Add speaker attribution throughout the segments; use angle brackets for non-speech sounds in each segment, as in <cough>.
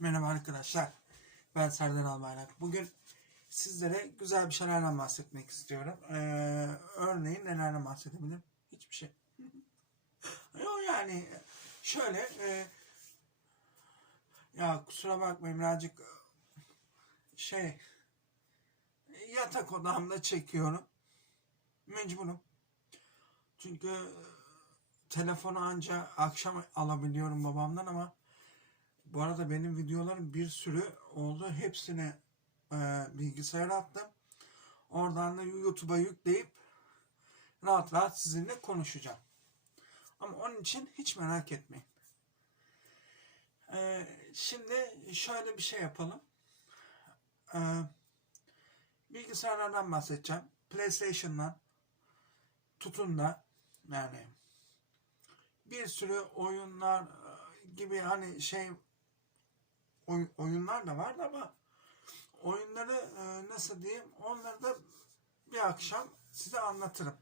Speaker 1: Merhaba arkadaşlar. Ben Serdar Albayrak. Bugün sizlere güzel bir şeylerden bahsetmek istiyorum. Ee, örneğin nelerden bahsedebilirim? Hiçbir şey. Yok yani şöyle e, ya kusura bakmayın birazcık şey yatak odamda çekiyorum. Mecburum. Çünkü e, telefonu anca akşam alabiliyorum babamdan ama bu arada benim videolarım bir sürü oldu. Hepsini e, bilgisayara attım. Oradan da YouTube'a yükleyip rahat rahat sizinle konuşacağım. Ama onun için hiç merak etmeyin. E, şimdi şöyle bir şey yapalım. E, bilgisayarlardan bahsedeceğim. PlayStation'dan tutun da yani bir sürü oyunlar gibi hani şey oy- oyunlar da vardı ama oyunları e, nasıl diyeyim onları da bir akşam size anlatırım.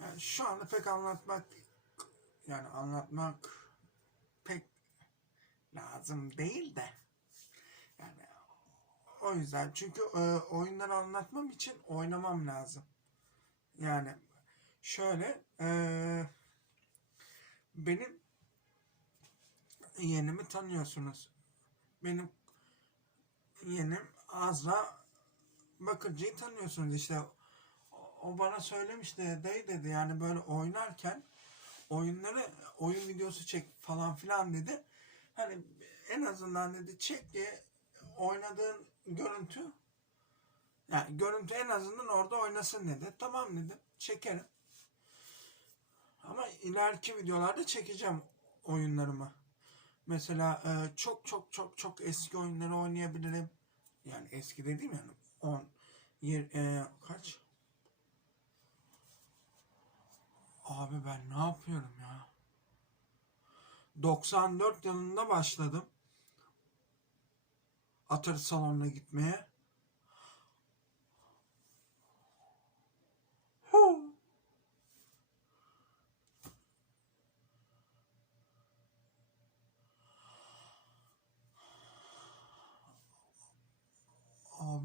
Speaker 1: Yani şu anda pek anlatmak yani anlatmak pek lazım değil de yani o yüzden çünkü e, oyunları anlatmam için oynamam lazım. Yani şöyle e, benim yeğenimi tanıyorsunuz. Benim yeğenim Azra Bakırcı'yı tanıyorsunuz işte. O- bana söylemişti dayı dedi yani böyle oynarken oyunları oyun videosu çek falan filan dedi. Hani en azından dedi çek ki oynadığın görüntü yani görüntü en azından orada oynasın dedi. Tamam dedim çekerim. Ama ileriki videolarda çekeceğim oyunlarımı. Mesela e, çok çok çok çok eski oyunları oynayabilirim. Yani eski dediğim yani 10 yer, e, kaç? Abi ben ne yapıyorum ya? 94 yılında başladım. Atari salonuna gitmeye.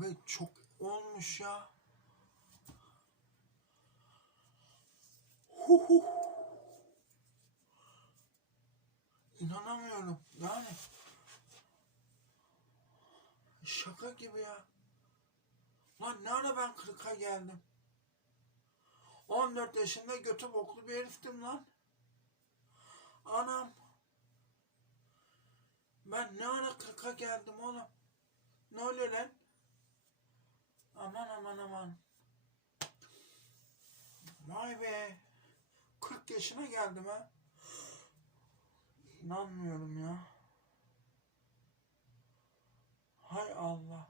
Speaker 1: Abi çok olmuş ya. Hu hu. İnanamıyorum. Yani şaka gibi ya. Lan ne ara ben 40'a geldim? 14 yaşında götü boklu bir heriftim lan. Anam. Ben ne ara 40'a geldim oğlum? Ne oluyor lan? Aman aman aman. Vay be. 40 yaşına geldim ha. İnanmıyorum ya. Hay Allah.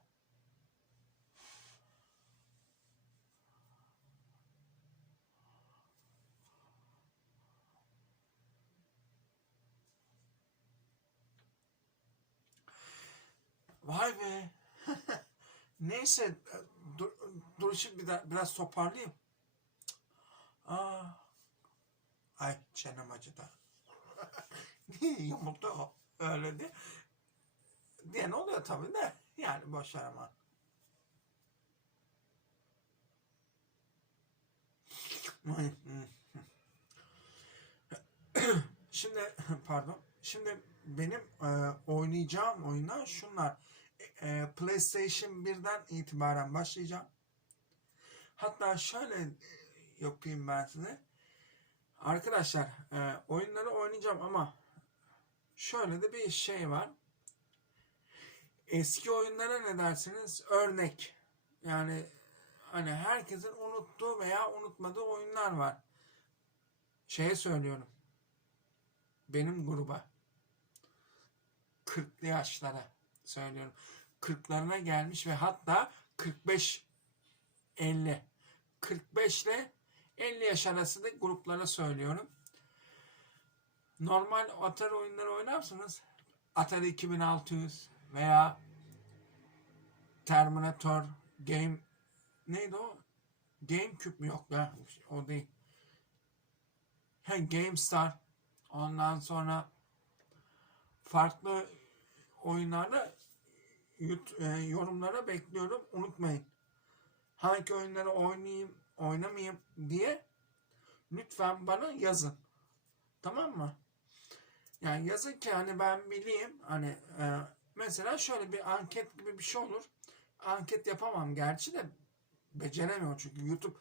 Speaker 1: Vay be. <laughs> Neyse dur, dur şimdi bir daha- biraz toparlayayım. Aa. Ay çenem acıdı. <laughs> Yumurta. Öyle. Diye ne oluyor tabii de. Yani boş ver ama. Şimdi pardon. Şimdi benim e, oynayacağım oyunlar şunlar. E, PlayStation 1'den itibaren başlayacağım. Hatta şöyle e, yapayım ben size. Arkadaşlar e, oyunları oynayacağım ama şöyle de bir şey var. Eski oyunlara ne dersiniz? Örnek. Yani hani herkesin unuttuğu veya unutmadığı oyunlar var. Şeye söylüyorum. Benim gruba. 40'lı yaşlara söylüyorum. 40'larına gelmiş ve hatta 45 50 45 ile 50 yaş arasında gruplara söylüyorum. Normal Atari oyunları oynarsınız. Atari 2600 veya Terminator Game neydi o? GameCube mü yok ya? O değil. He, GameStar. Ondan sonra farklı oyunlarda yorumlara bekliyorum. Unutmayın. Hangi oyunları oynayayım, oynamayayım diye lütfen bana yazın. Tamam mı? Yani yazın ki hani ben bileyim hani e, mesela şöyle bir anket gibi bir şey olur. Anket yapamam gerçi de beceremiyorum çünkü YouTube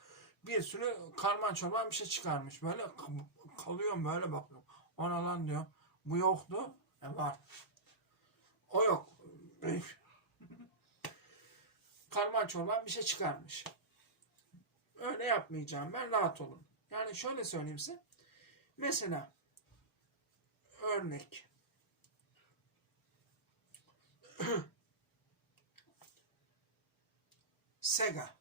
Speaker 1: bir sürü karman çorman bir şey çıkarmış. Böyle kal- kalıyorum böyle bakıyorum. Ona lan diyor. Bu yoktu. E var. O yok. Karman çorman bir şey çıkarmış. Öyle yapmayacağım ben rahat olun. Yani şöyle söyleyeyim size. Mesela örnek. <clears throat> Sega.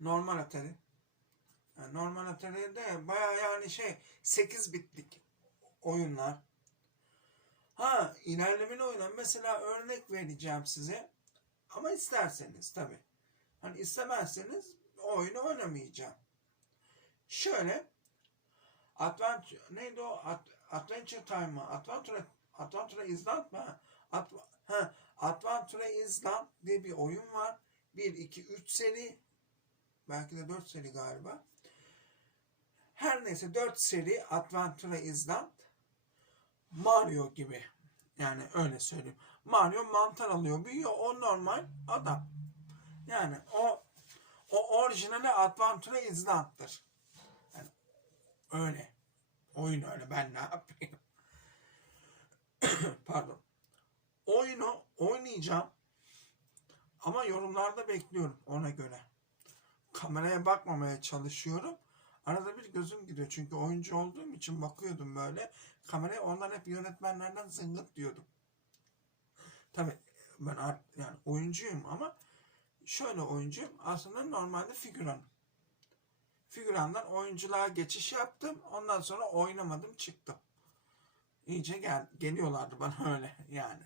Speaker 1: Normal Atari. Yani normal Atari'de baya yani şey 8 bitlik oyunlar. Ha ilerlemeli oyunlar. Mesela örnek vereceğim size. Ama isterseniz tabi. Hani istemezseniz oyunu oynamayacağım. Şöyle Adventure neydi o? Ad- Adventure Time mı? Adventure Adventure Island mı? Ad, ha, Adventure Island diye bir oyun var. 1 2 3 seri belki de 4 seri galiba. Her neyse 4 seri Adventure Island Mario gibi. Yani öyle söyleyeyim. Mario mantar alıyor, büyüyor. O normal adam. Yani o o orijinali Adventure Island'dır. Yani öyle. Oyun öyle. Ben ne yapayım? <coughs> Pardon. Oyunu oynayacağım. Ama yorumlarda bekliyorum ona göre. Kameraya bakmamaya çalışıyorum. Arada bir gözüm gidiyor. Çünkü oyuncu olduğum için bakıyordum böyle. Kameraya ondan hep yönetmenlerden zıngıt diyordum. Tabii ben yani oyuncuyum ama şöyle oyuncuyum. Aslında normalde figüran. Figürandan oyunculuğa geçiş yaptım. Ondan sonra oynamadım çıktım. İyice gel, geliyorlardı bana <laughs> öyle yani.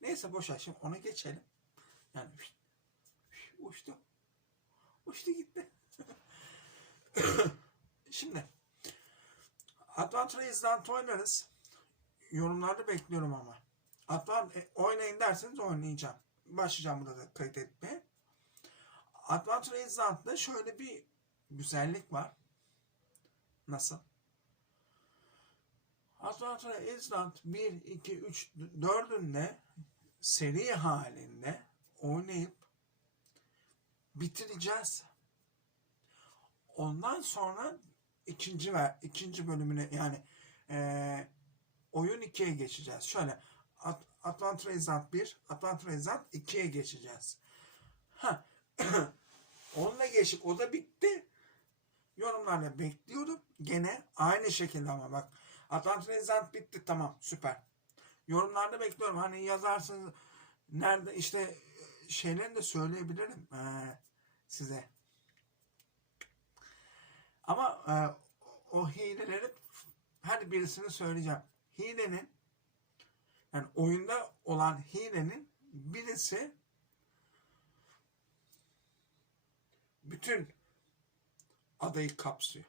Speaker 1: Neyse boş ver şimdi ona geçelim. Yani <laughs> uçtu. Uçtu gitti. <laughs> <coughs> Şimdi Adventure Island oynarız. Yorumlarda bekliyorum ama. Advan e, oynayın derseniz oynayacağım. Başlayacağım burada da kayıt etmeye. Adventure Island'da şöyle bir güzellik var. Nasıl? Adventure Island 1, 2, 3, 4'ünde seri halinde oynayıp bitireceğiz. Ondan sonra ikinci ve ikinci bölümüne yani eee oyun 2'ye geçeceğiz. Şöyle At Adventure Island 1, Adventure Island 2'ye geçeceğiz. Ha. <coughs> Onunla geçip o da bitti. Yorumlarla bekliyorum. Gene aynı şekilde ama bak. Adventure Island bitti tamam süper. Yorumlarda bekliyorum. Hani yazarsınız nerede işte şeylerini de söyleyebilirim ee, size. Ama e, o hileleri her birisini söyleyeceğim. Hilenin yani oyunda olan hilenin birisi bütün adayı kapsıyor.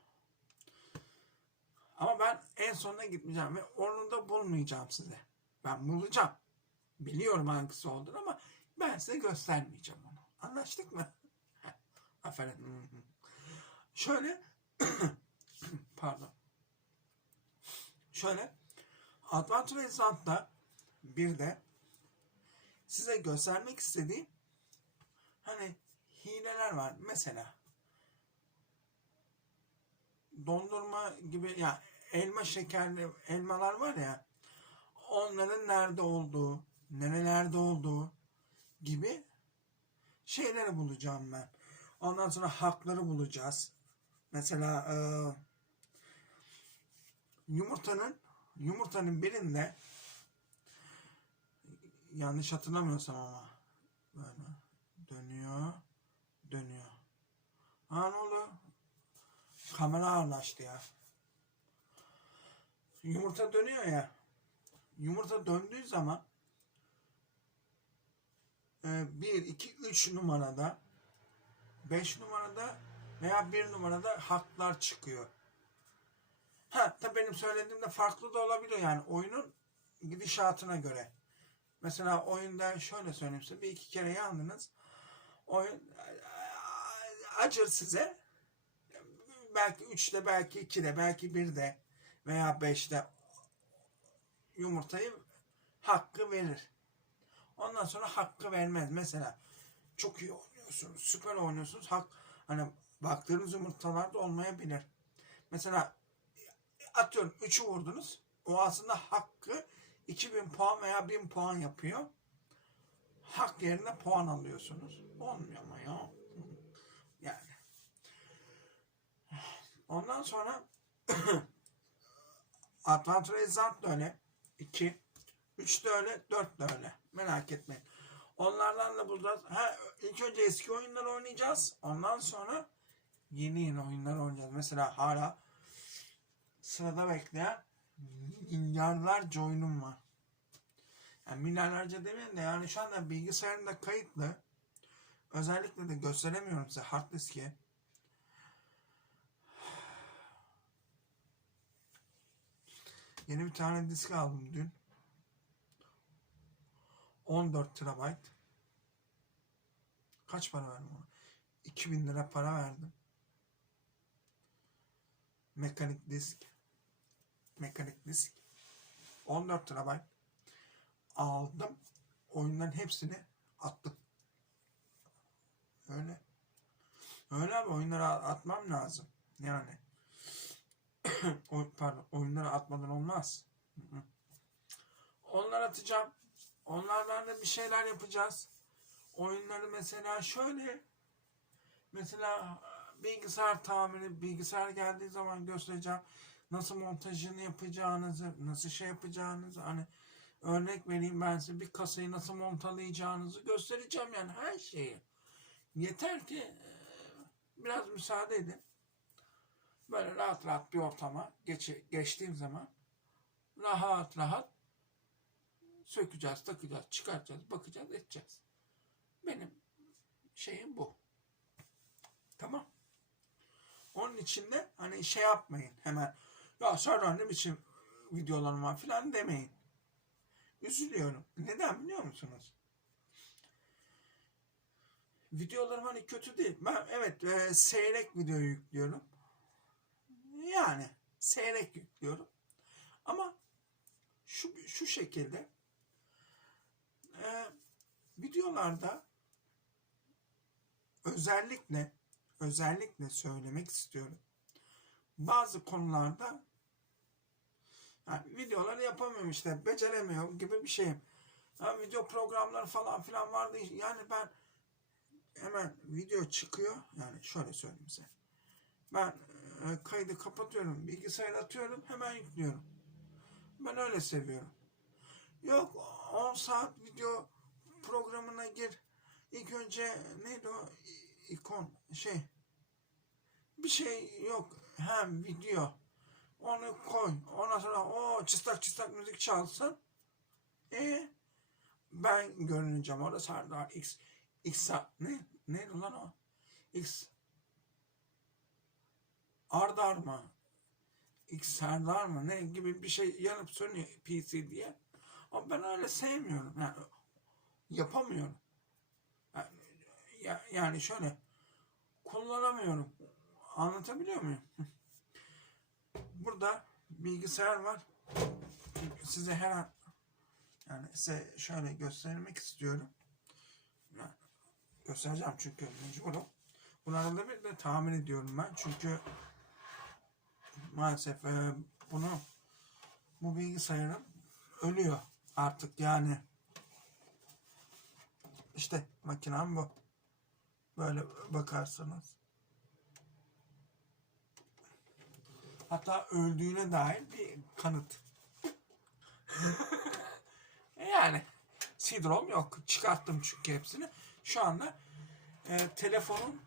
Speaker 1: Ama ben en sonuna gitmeyeceğim ve onu da bulmayacağım size. Ben bulacağım. Biliyorum hangisi olduğunu ama ben size göstermeyeceğim onu. Anlaştık mı? <laughs> Aferin. Şöyle <coughs> pardon. Şöyle Adventure Island'da bir de size göstermek istediğim hani hileler var. Mesela dondurma gibi ya elma şekerli elmalar var ya onların nerede olduğu, nerelerde olduğu gibi şeyleri bulacağım ben. Ondan sonra hakları bulacağız. Mesela e, yumurtanın yumurtanın birinde yanlış hatırlamıyorsam ama böyle dönüyor dönüyor. Ha ne oldu? Kamera ağırlaştı ya. Yumurta dönüyor ya. Yumurta döndüğü zaman 1, 2, 3 numarada 5 numarada veya 1 numarada haklar çıkıyor. Ha tabii benim söylediğimde farklı da olabiliyor yani oyunun gidişatına göre. Mesela oyunda şöyle söyleyeyim size bir iki kere yandınız. Oyun acır size. Belki üçte, belki ikide, belki birde veya beşte yumurtayı hakkı verir. Ondan sonra hakkı vermez. Mesela çok iyi oynuyorsunuz, süper oynuyorsunuz. Hak hani baktığınız yumurtalarda olmayabilir. Mesela atıyorum 3'ü vurdunuz. O aslında hakkı 2000 puan veya 1000 puan yapıyor. Hak yerine puan alıyorsunuz. Olmuyor ama ya. Yani. Ondan sonra <coughs> Adventure da öyle. 2. 3 de öyle. 4 de öyle. Merak etmeyin. Onlardan da burada ha, ilk önce eski oyunlar oynayacağız. Ondan sonra yeni yeni oyunlar oynayacağız. Mesela hala sırada bekleyen milyarlarca oyunum var. Yani milyarlarca demeyin de yani şu anda bilgisayarımda kayıtlı. Özellikle de gösteremiyorum size hard diski. Yeni bir tane disk aldım dün. 14 TB. Kaç para verdim ona? 2000 lira para verdim. Mekanik disk. Mekanik disk. 14 TB. Aldım. Oyunların hepsini attım. Öyle. Öyle abi oyunları atmam lazım. Yani. <coughs> Pardon oyunları atmadan olmaz. Onları atacağım. Onlardan da bir şeyler yapacağız. Oyunları mesela şöyle mesela bilgisayar tamiri bilgisayar geldiği zaman göstereceğim. Nasıl montajını yapacağınızı, nasıl şey yapacağınızı hani örnek vereyim ben size bir kasayı nasıl montalayacağınızı göstereceğim yani her şeyi. Yeter ki e, biraz müsaade edin. Böyle rahat rahat bir ortama geç, geçtiğim zaman rahat rahat sökeceğiz, takacağız, çıkartacağız, bakacağız, edeceğiz. Benim şeyim bu. Tamam. Onun için de hani şey yapmayın hemen ya sonra ne biçim videolarım var filan demeyin. Üzülüyorum. Neden biliyor musunuz? Videolarım hani kötü değil. Ben evet e, seyrek video yüklüyorum. Yani seyrek yüklüyorum. Ama şu şu şekilde e, videolarda özellikle özellikle söylemek istiyorum. Bazı konularda yani videoları yapamıyorum işte beceremiyorum gibi bir şeyim. Ya video programları falan filan vardı. Yani ben hemen video çıkıyor. Yani şöyle söyleyeyim size. Ben e, kaydı kapatıyorum, bilgisayara atıyorum, hemen yüklüyorum. Ben öyle seviyorum. Yok 10 saat video programına gir. İlk önce neydi o ikon şey bir şey yok. Hem video onu koy. Ondan sonra o çıstak çıstak müzik çalsın. E ben görüneceğim orada Serdar X X ne ne lan o? X Ardar mı? X Serdar mı? Ne gibi bir şey yanıp sönüyor PC diye. Ama ben öyle sevmiyorum yani yapamıyorum yani, şöyle kullanamıyorum. Anlatabiliyor muyum? <laughs> Burada bilgisayar var. Size her an yani size şöyle göstermek istiyorum. Göstereceğim çünkü mecburum. Bunu arada bir de tahmin ediyorum ben. Çünkü maalesef e, bunu bu bilgisayarım ölüyor artık yani. İşte makinem bu böyle bakarsanız hatta öldüğüne dair bir kanıt <laughs> yani sidrom yok çıkarttım çünkü hepsini şu anda e, telefonun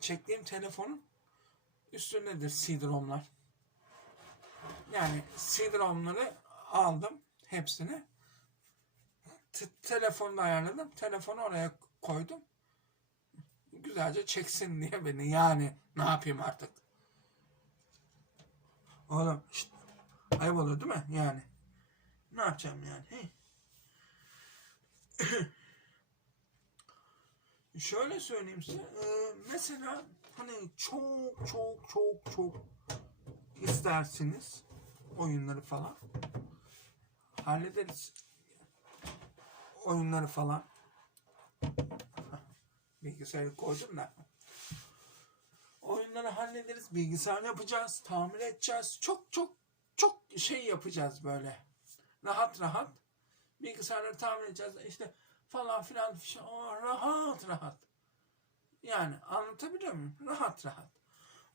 Speaker 1: çektiğim telefonun üstündedir CD-ROM'lar. Yani CD-ROM'ları aldım hepsini. T- telefonda ayarladım. Telefonu oraya koydum. Güzelce çeksin diye beni. Yani ne yapayım artık? Oğlum işte ayıp oluyor değil mi? Yani. Ne yapacağım yani? <coughs> Şöyle söyleyeyim size. e, mesela hani çok çok çok çok istersiniz oyunları falan. Hallederiz. Oyunları falan. Bilgisayarı koydum da. Oyunları hallederiz. Bilgisayar yapacağız. Tamir edeceğiz. Çok çok çok şey yapacağız böyle. Rahat rahat. Bilgisayarları tamir edeceğiz. İşte falan filan filan. O rahat rahat. Yani anlatabiliyor muyum? Rahat rahat.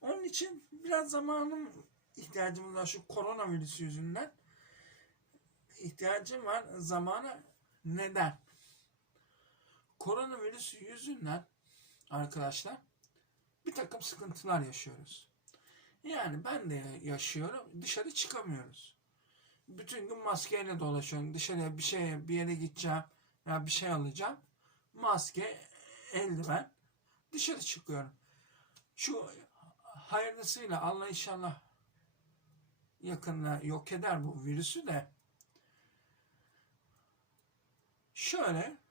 Speaker 1: Onun için biraz zamanım ihtiyacımız var şu koronavirüs yüzünden. İhtiyacım var zamana. Neden? Koronavirüs yüzünden arkadaşlar bir takım sıkıntılar yaşıyoruz. Yani ben de yaşıyorum. Dışarı çıkamıyoruz. Bütün gün maskeyle dolaşıyorum. Dışarıya bir şeye bir yere gideceğim ya bir şey alacağım. Maske, eldiven dışarı çıkıyorum. Şu hayırlısıyla Allah inşallah yakında yok eder bu virüsü de şöyle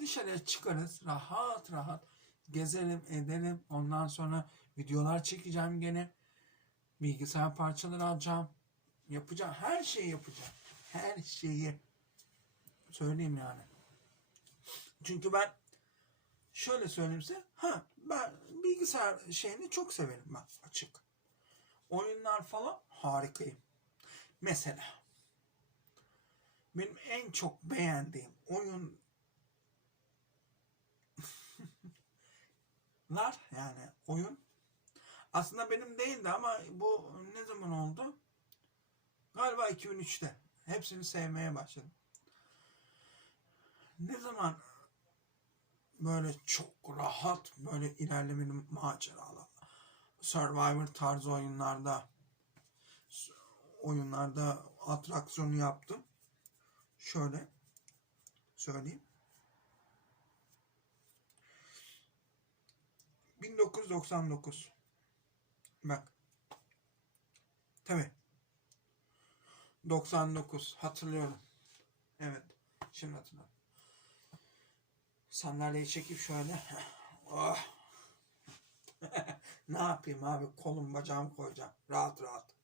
Speaker 1: dışarıya çıkarız. Rahat rahat gezelim edelim. Ondan sonra videolar çekeceğim gene. Bilgisayar parçaları alacağım. Yapacağım her şeyi yapacağım. Her şeyi. Söyleyeyim yani. Çünkü ben şöyle söyleyeyim size. Ha ben bilgisayar şeyini çok severim ben açık. Oyunlar falan harikayım. Mesela benim en çok beğendiğim oyun var yani oyun. Aslında benim değildi ama bu ne zaman oldu? Galiba 2003'te. Hepsini sevmeye başladım. Ne zaman böyle çok rahat böyle ilerlemenin maceralı Survivor tarzı oyunlarda oyunlarda atraksiyonu yaptım. Şöyle söyleyeyim. 1999. Bak. Tabi. 99 hatırlıyorum. Evet. Şimdi hatırladım. Sandalyeyi çekip şöyle. Oh. <laughs> ne yapayım abi? Kolum bacağımı koyacağım. Rahat rahat.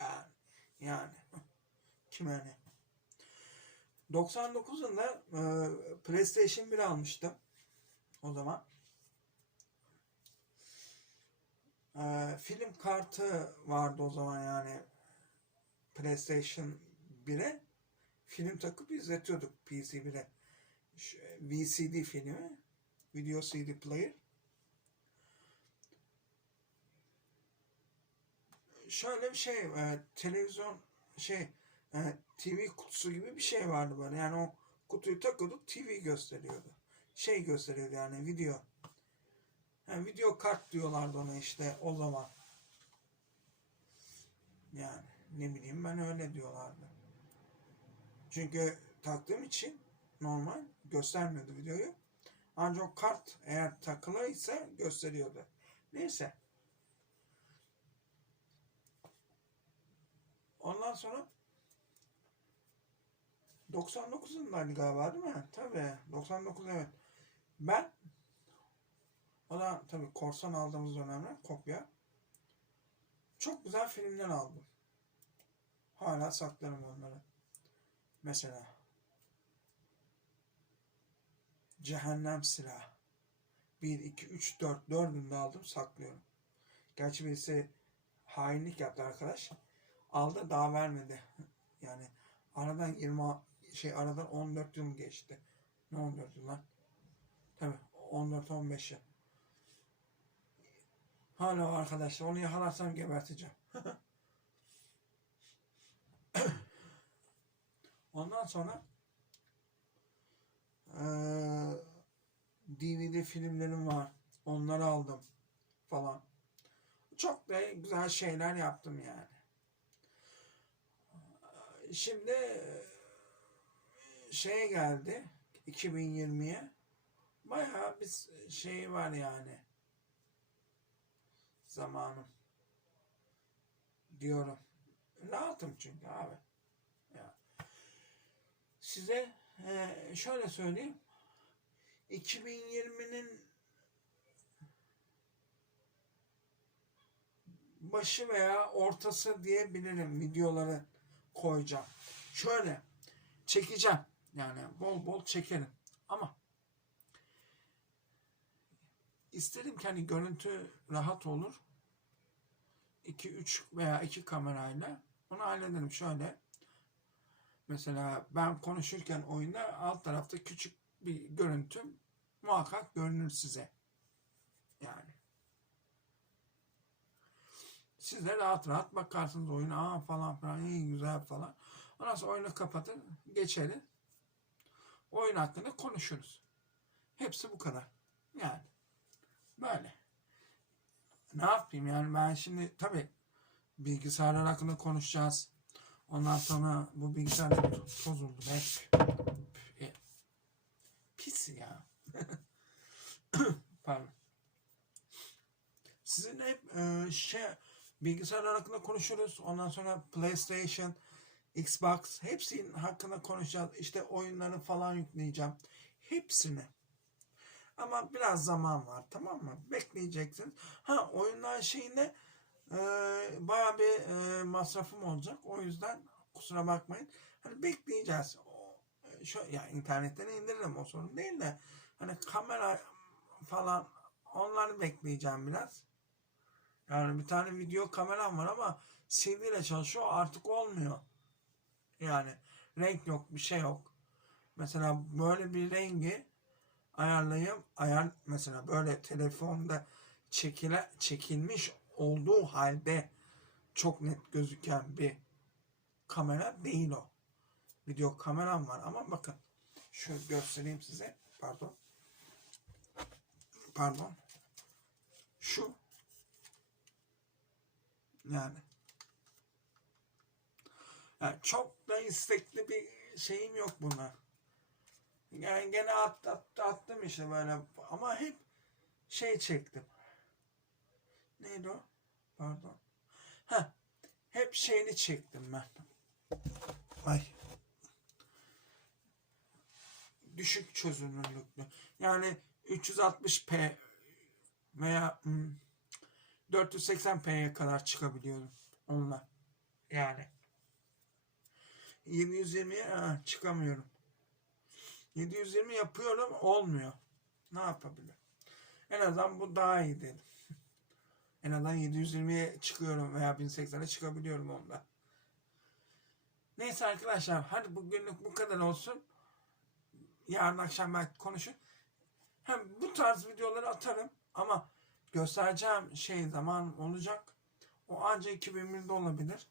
Speaker 1: Yani. Yani. Kime ne? 99'unda e, PlayStation 1 almıştım. O zaman. Ee, film kartı vardı o zaman yani PlayStation 1'e film takıp izletiyorduk PC 1'e. VCD filmi, Video CD Player. Şöyle bir şey, e, televizyon şey, e, TV kutusu gibi bir şey vardı böyle. Yani o kutuyu takıyorduk, TV gösteriyordu. Şey gösteriyordu yani video. Yani video kart diyorlardı ona işte o zaman. Yani ne bileyim ben öyle diyorlardı. Çünkü taktığım için normal göstermiyordu videoyu. Ancak kart eğer takılıysa gösteriyordu. Neyse. Ondan sonra 99'undaydı galiba değil mi? Tabii 99 evet. Ben o da tabii korsan aldığımız dönemler kopya. Çok güzel filmler aldım. Hala saklarım onları. Mesela Cehennem Silahı. 1, 2, 3, 4. Dördünü de aldım saklıyorum. Gerçi birisi hainlik yaptı arkadaş. Aldı daha vermedi. <laughs> Yani aradan 20 şey aradan 14 yıl geçti. Ne 14 yıl lan? Tabii 14-15 yıl. Hala o arkadaşlar. Onu yakalarsam geberteceğim. <laughs> Ondan sonra DVD filmlerim var. Onları aldım falan. Çok da güzel şeyler yaptım yani. Şimdi şeye geldi 2020'ye bayağı bir şey var yani zamanım diyorum. Rahatım çünkü abi. Ya. size e, şöyle söyleyeyim. 2020'nin başı veya ortası diyebilirim videoları koyacağım. Şöyle çekeceğim. Yani bol bol çekerim. Ama isterim ki hani görüntü rahat olur. 2 3 veya 2 kamerayla onu hallederim şöyle. Mesela ben konuşurken oyunda alt tarafta küçük bir görüntüm muhakkak görünür size. Yani. Siz de rahat rahat bakarsınız oyuna aa falan filan iyi güzel falan. Ondan sonra oyunu kapatın geçelim. Oyun hakkında konuşuruz. Hepsi bu kadar. Yani. Böyle. Ne yapayım yani ben şimdi tabii bilgisayarlar hakkında konuşacağız. Ondan sonra bu bilgisayar be. E, Pis ya. <laughs> Pardon. Sizin hep e, şey bilgisayarlar hakkında konuşuruz. Ondan sonra PlayStation, Xbox hepsinin hakkında konuşacağız. İşte oyunları falan yükleyeceğim. Hepsini. Ama biraz zaman var tamam mı? Bekleyeceksiniz. Ha oyunlar şeyinde e, bayağı bir e, masrafım olacak. O yüzden kusura bakmayın. Hani bekleyeceğiz. O, e, şu, ya internetten indiririm o sorun değil de hani kamera falan onları bekleyeceğim biraz. Yani bir tane video kameram var ama CD ile çalışıyor artık olmuyor. Yani renk yok bir şey yok. Mesela böyle bir rengi ayarlayıp ayar mesela böyle telefonda çekile çekilmiş olduğu halde çok net gözüken bir kamera değil o. Video kameram var ama bakın şöyle göstereyim size. Pardon. Pardon. Şu yani. yani çok da istekli bir şeyim yok buna. Yani gene at, at- attım işte böyle ama hep şey çektim. Neydi o? Pardon. Ha, hep şeyini çektim ben. Ay. Düşük çözünürlüklü. Yani 360p veya hmm, 480p'ye kadar çıkabiliyorum onunla. Yani. 720'ye ha, çıkamıyorum. 720 yapıyorum olmuyor. Ne yapabilirim? En azından bu daha iyi dedim. <laughs> En azından 720'ye çıkıyorum veya 1080'e çıkabiliyorum onda. Neyse arkadaşlar hadi bugünlük bu kadar olsun. Yarın akşam belki konuşur. Hem bu tarz videoları atarım ama göstereceğim şey zaman olacak. O ancak 2001'de olabilir.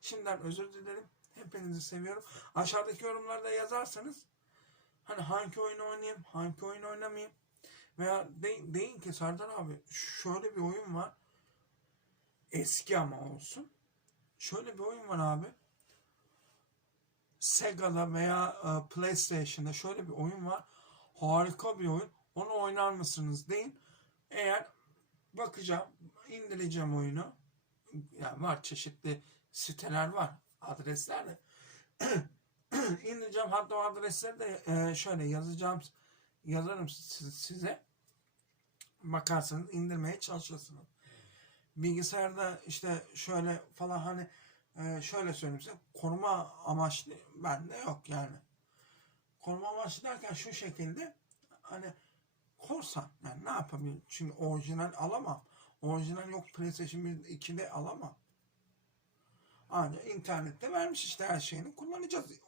Speaker 1: Şimdiden özür dilerim. Hepinizi seviyorum. Aşağıdaki yorumlarda yazarsanız hani hangi oyunu oynayayım, hangi oyunu oynamayayım veya de, deyin ki Serdar abi şöyle bir oyun var. Eski ama olsun. Şöyle bir oyun var abi. Sega'da veya e, PlayStation'da şöyle bir oyun var. Harika bir oyun. Onu oynar mısınız deyin. Eğer bakacağım, indireceğim oyunu. Yani var çeşitli siteler var, adresler de. <clears throat> <clears throat> indireceğim. Hatta o adresleri de e, şöyle yazacağım, yazarım si- size. Bakarsanız indirmeye çalışırsınız. Bilgisayarda işte şöyle falan hani e, şöyle söyleyeyim size koruma amaçlı bende yok yani. Koruma amaçlı derken şu şekilde hani korsan yani ne yapabilirim? Çünkü orijinal alamam. Orijinal yok PlayStation 1 2'de alamam. Ancak internette vermiş işte her şeyini kullanacağız.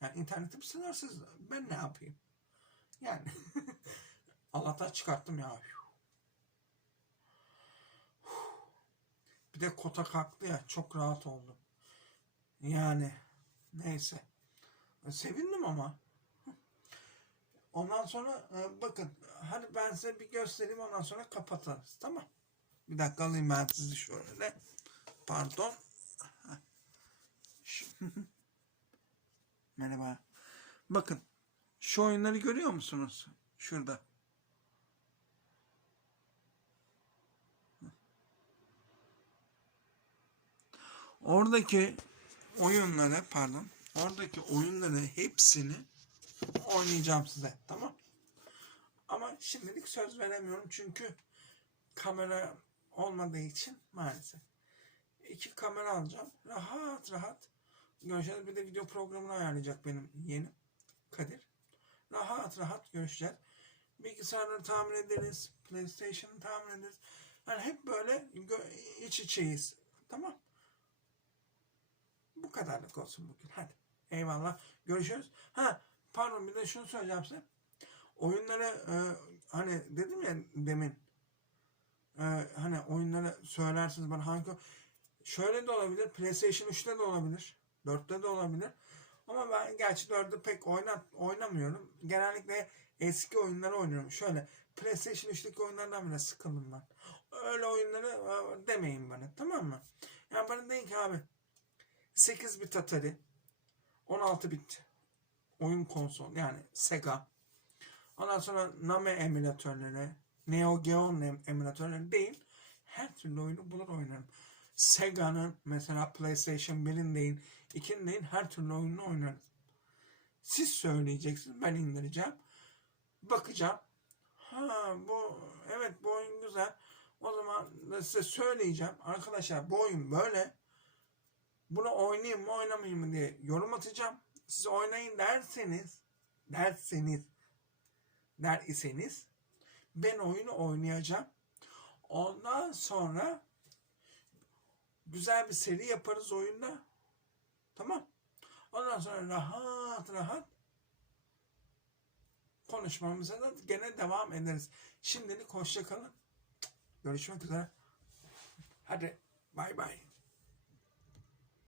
Speaker 1: Yani internetim sınırsız. Ben ne yapayım? Yani <laughs> Allah'tan çıkarttım ya. Bir de kota kalktı ya çok rahat oldum. Yani neyse. Sevindim ama. Ondan sonra e, bakın hadi ben size bir göstereyim ondan sonra kapatarız tamam. Bir dakika alayım ben sizi şöyle. Pardon. Heh. <laughs> Merhaba. Bakın şu oyunları görüyor musunuz? Şurada. Oradaki oyunları pardon oradaki oyunları hepsini oynayacağım size. Tamam. Ama şimdilik söz veremiyorum çünkü kamera olmadığı için maalesef. İki kamera alacağım. Rahat rahat görüşeceğiz. Bir de video programını ayarlayacak benim yeğenim Kadir. Rahat rahat görüşeceğiz. Bilgisayarları tamir ederiz. PlayStation'ı tamir ederiz. Yani hep böyle iç içeyiz. Tamam. Bu kadarlık olsun bugün. Hadi. Eyvallah. Görüşürüz. Ha pardon bir de şunu söyleyeceğim size. Oyunları e, hani dedim ya demin e, hani oyunları söylersiniz bana hangi şöyle de olabilir. PlayStation 3'te de olabilir. 4'te de olabilir. Ama ben gerçi 4'ü pek oynat, oynamıyorum. Genellikle eski oyunları oynuyorum. Şöyle PlayStation 3'teki oyunlardan bile sıkıldım ben. Öyle oyunları e, demeyin bana tamam mı? Yani bana deyin ki abi 8 bit Atari 16 bit oyun konsol yani Sega ondan sonra Name emülatörleri Neo Geo em- emülatörleri değil her türlü oyunu bulur oynarım. Sega'nın mesela PlayStation 1'in değil 2'nin değil her türlü oyununu oynarım. Siz söyleyeceksiniz ben indireceğim. Bakacağım. Ha bu evet bu oyun güzel. O zaman size söyleyeceğim. Arkadaşlar bu oyun böyle. Bunu oynayayım mı oynamayayım mı diye yorum atacağım. Siz oynayın derseniz derseniz der iseniz ben oyunu oynayacağım. Ondan sonra güzel bir seri yaparız oyunda. Tamam. Ondan sonra rahat rahat konuşmamıza da gene devam ederiz. Şimdilik hoşça kalın. Görüşmek üzere. Hadi bay bay.